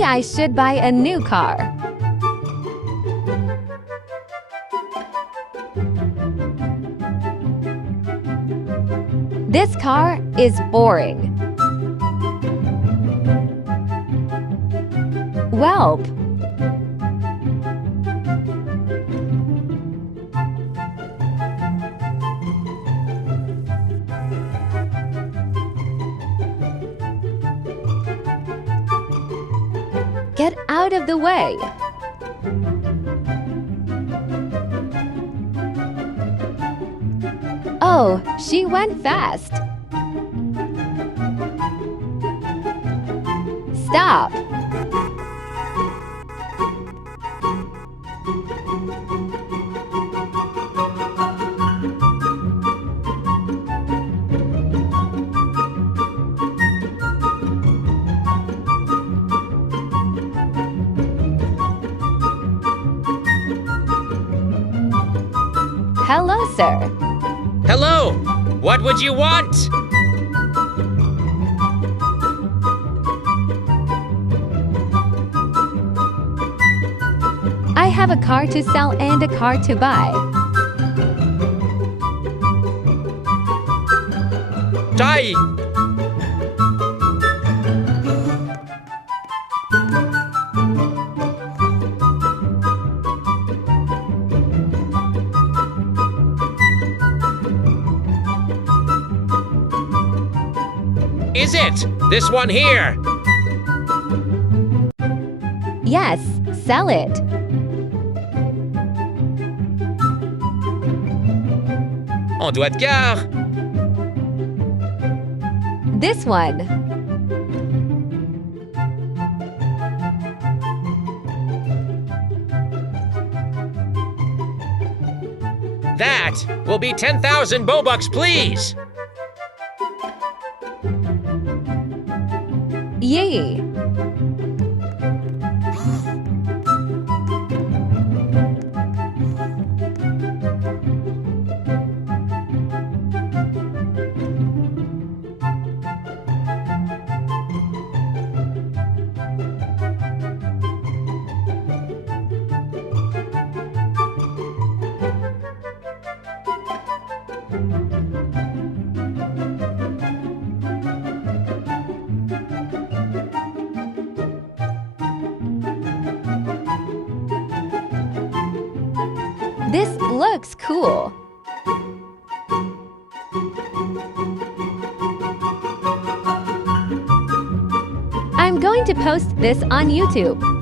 Maybe I should buy a new car. This car is boring. Welp. Get out of the way. Oh, she went fast. Stop. Hello, sir. Hello! What would you want? I have a car to sell and a car to buy. Die! Is it? This one here? Yes, sell it. En doigt de gare. This one. That will be 10,000 Bobucks, please. Yay! This looks cool. I'm going to post this on YouTube.